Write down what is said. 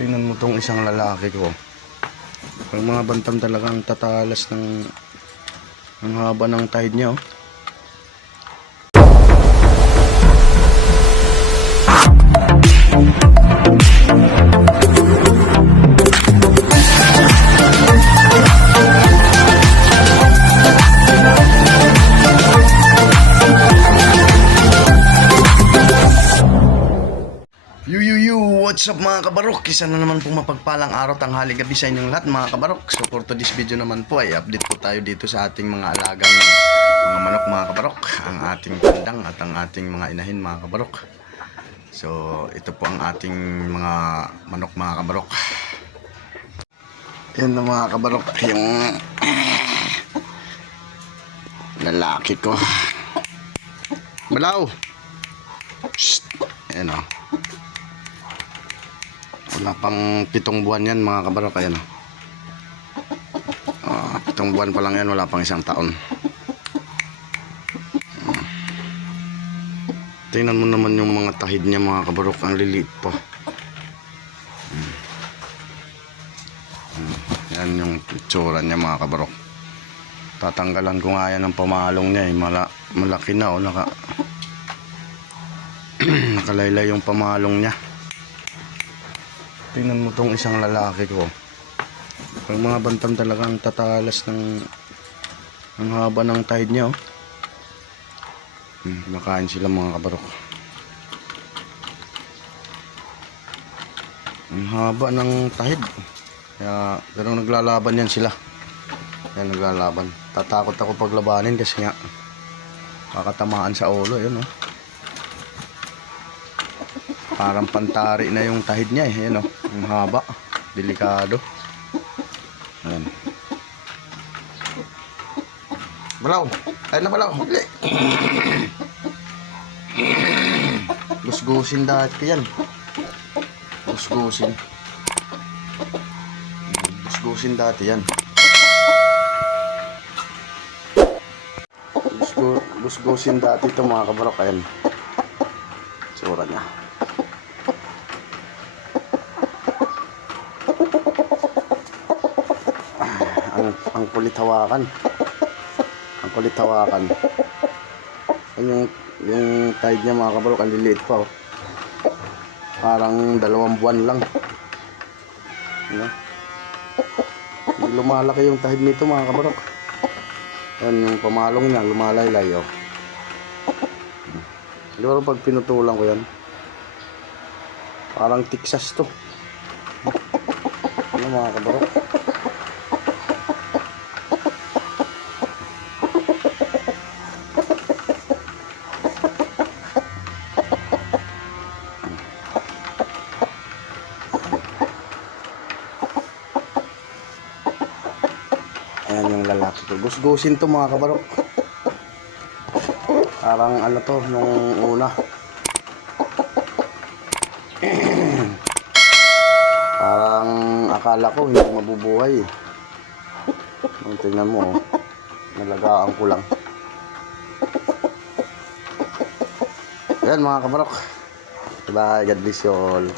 Tingnan mo tong isang lalaki ko. Ang mga bantam talagang tatalas ng ang haba ng tide niya, oh. What's up mga kabarok? Isa na naman pong mapagpalang araw, tanghali, gabi sa inyong lahat mga kabarok. So for today's video naman po ay update po tayo dito sa ating mga alagang mga manok mga kabarok. Ang ating kandang at ang ating mga inahin mga kabarok. So ito po ang ating mga manok mga kabarok. Yan na mga kabarok, yung lalaki ko. Balaw! Shhh! Yan o. Wala pang 7 buwan yan mga kabarok. Ayan, 7 buwan pa lang yan, wala pang 1 taon. Tingnan mo naman yung mga tahid niya mga kabarok, ang liliit pa. Yan yung itsura niya mga kabarok. Tatanggalan ko nga yan ng pamalong niya, malaki na, nakalaylay yung pamalong niya. Tingnan mo tong isang lalaki ko. Ang mga bantam talagang tatalas ng ang haba ng tide niya, oh. Nakain sila mga kabarok. Ang haba ng tide. Kaya pero naglalaban yan sila. Kaya naglalaban. Tatakot ako paglabanin kasi nga kakatamaan sa ulo, yun, oh. Parang pantari na yung tahid niya, eh. Ayan, oh. Ang haba, delikado. Ayan. Balaw! Ayun na, balaw! Gusgusin dati yan. Gusgusin. Gusgusin dati yan. Gusgusin dati ito mga kabarok. Ayan. Tsura niya. Ang kulit hawakan. Ang kulit hawakan. Yung tide niya mga kabarok, ang liliit pa, oh. Parang 2 buwan lang. Ano? Lumalaki yung tide nito mga kabarok. Yan yung pamalong niya, lumalaylay, oh. Siguro pag pinutulan ko yan, parang Texas to. Ano mga kabarok? Ayan yung lalaki ko. Gusgusin to mga kabarok. Parang ano to nung una. Parang akala ko hindi mabubuhay. Tingnan mo, oh. Nalagaan ko lang. Ayan mga kabarok. Bye, God bless you all.